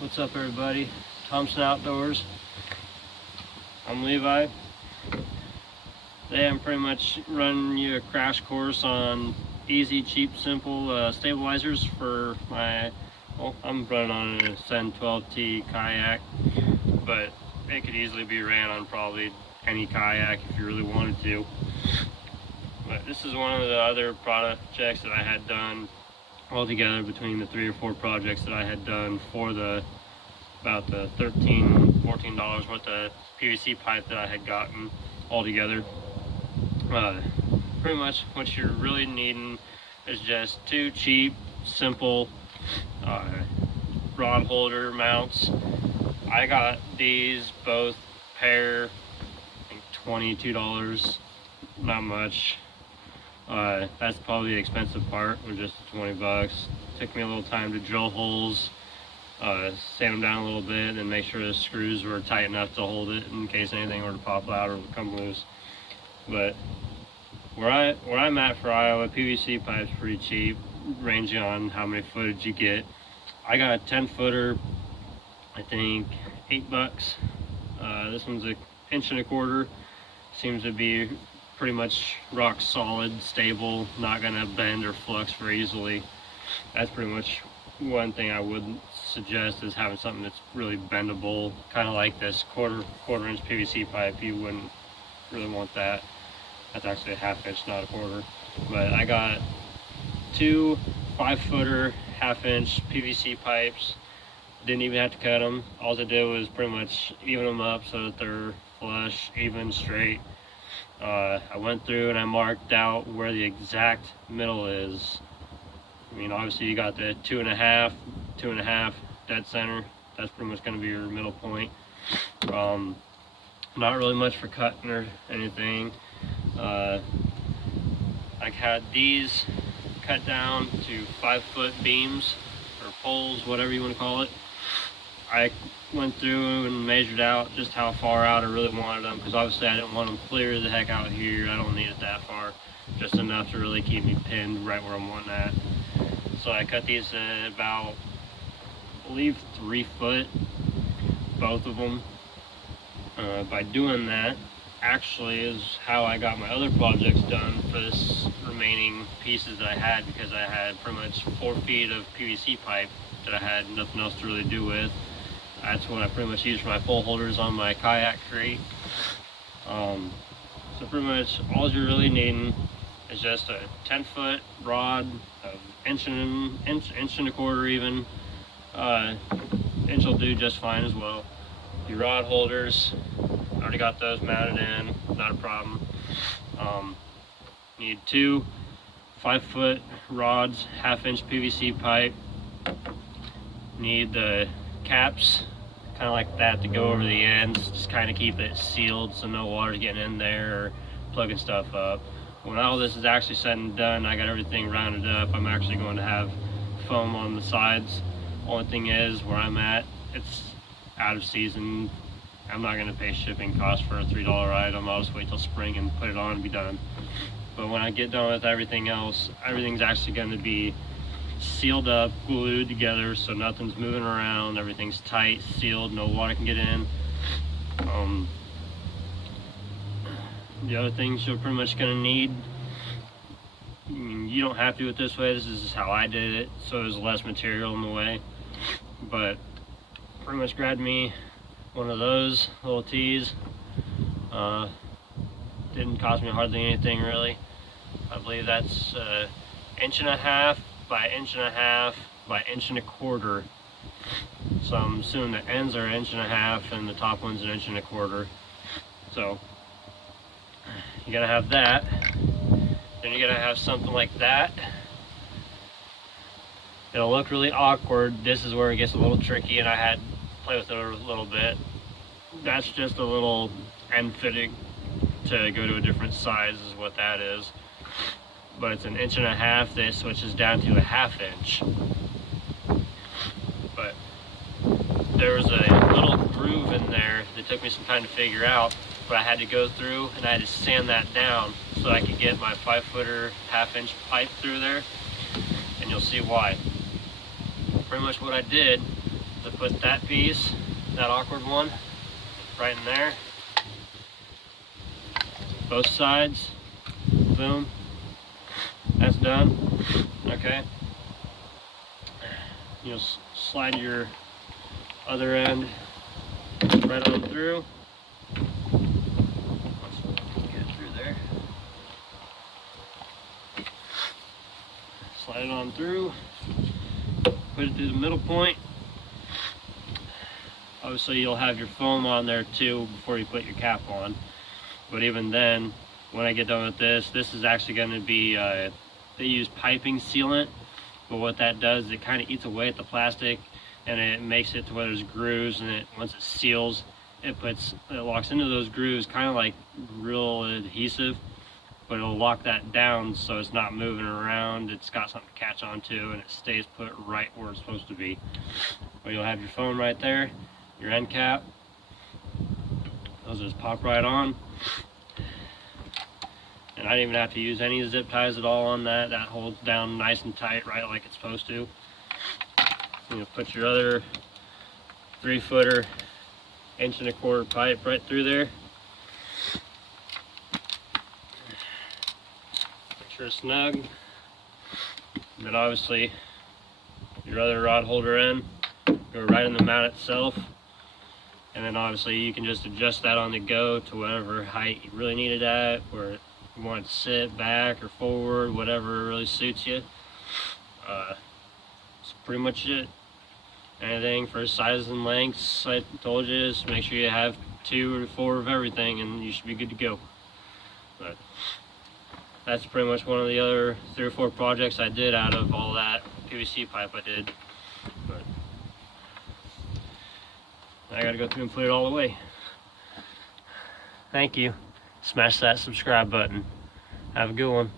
What's up, everybody? Thompson Outdoors. I'm Levi. Today I'm pretty much running you a crash course on easy, cheap, simple stabilizers for my, well, I'm running on a 712T Kayak, but it could easily be ran on probably any kayak if you really wanted to. But this is one of the other projects that I had done altogether between the 3 or 4 projects that I had done for about the $13-14 worth of PVC pipe that I had gotten altogether. Pretty much what you're really needing is just 2 cheap, simple rod holder mounts. I got these both pair, I think $22, not much. That's probably the expensive part, was just 20 bucks. Took me a little time to drill holes, sand them down a little bit, and make sure the screws were tight enough to hold it in case anything were to pop out or come loose. But where I'm at for Iowa, PVC pipe's pretty cheap, ranging on how many footage you get. I got a 10-footer, I think $8. This one's an 1.25 inch. Seems to be pretty much rock solid, stable, not gonna bend or flux very easily. That's pretty much one thing I would suggest, is having something that's really bendable, kind of like this quarter inch PVC pipe. You wouldn't really want that. That's actually a 1/2 inch, not a quarter. But I got 2 5-footer 1/2 inch PVC pipes. Didn't even have to cut them. All I did was pretty much even them up so that they're flush, even, straight. I went through and I marked out where the exact middle is. I mean, obviously you got the 2.5 dead center. That's pretty much going to be your middle point. Not really much for cutting or anything. I had these cut down to 5-foot beams or poles, whatever you want to call it. I went through and measured out just how far out I really wanted them, because obviously I didn't want them clear the heck out here. I don't need it that far, just enough to really keep me pinned right where I'm wanting at. So I cut these at about, I believe, 3 foot, both of them. By doing that, actually, is how I got my other projects done for this remaining pieces that I had, because I had pretty much 4 feet of PVC pipe that I had nothing else to really do with. That's what I pretty much use for my pole holders on my kayak crate. So pretty much all you're really needing is just a 10-foot rod, of inch and a quarter even. Inch will do just fine as well. Your rod holders, I already got those mounted in, not a problem. Need 2 5-foot rods, 1/2 inch PVC pipe. Need the caps, kind of like that, to go over the ends, just kind of keep it sealed so no water's getting in there or plugging stuff up. When all this is actually said and done, I got everything rounded up. I'm actually going to have foam on the sides. Only thing is, where I'm at, it's out of season. I'm not going to pay shipping costs for a $3 item. I'll just wait till spring and put it on and be done. But when I get done with everything else, everything's actually going to be sealed up, glued together, so nothing's moving around. Everything's tight, sealed, no water can get in. The other things you're pretty much going to need, I mean, you don't have to do it this way. This is how I did it, so there's less material in the way. But pretty much grabbed me one of those little tees. Didn't cost me hardly anything really. I believe that's 1.5 inches by 1.5 inches by 1.25 inches. So I'm assuming the ends are 1.5 inches and the top one's 1.25 inches. So you gotta have that. Then you gotta have something like that. It'll look really awkward. This is where it gets a little tricky, and I had to play with it a little bit. That's just a little end fitting to go to a different size, is what that is. But it's 1.5 inches that switches down to a 1/2 inch. But there was a little groove in there that took me some time to figure out, but I had to go through and I had to sand that down so I could get my 5-footer 1/2 inch pipe through there, and you'll see why. Pretty much what I did to put that piece, that awkward one, right in there. Both sides. Boom. That's done. Okay. You'll slide your other end right on through. Get through there. Slide it on through. Put it through the middle point. Obviously you'll have your foam on there too before you put your cap on. But even then, when I get done with this is actually going to be, they use piping sealant. But what that does is it kind of eats away at the plastic and it makes it to where there's grooves, and once it seals, it locks into those grooves, kind of like real adhesive, but it'll lock that down so it's not moving around. It's got something to catch onto and it stays put right where it's supposed to be. But you'll have your foam right there, your end cap. Those just pop right on. And I didn't even have to use any zip ties at all on that. That holds down nice and tight, right like it's supposed to. You'll put your other 3-footer, 1.25-inch pipe right through there. Make sure it's snug. And then obviously your other rod holder end go right in the mount itself. And then obviously you can just adjust that on the go to whatever height you really need it at, where you want it to sit back or forward, whatever really suits you. That's pretty much it. Anything for sizes and lengths, I told you, just make sure you have 2 or 4 of everything and you should be good to go. But that's pretty much one of the other 3 or 4 projects I did out of all that PVC pipe I did. But I gotta go through and put it all away. Thank you. Smash that subscribe button. Have a good one.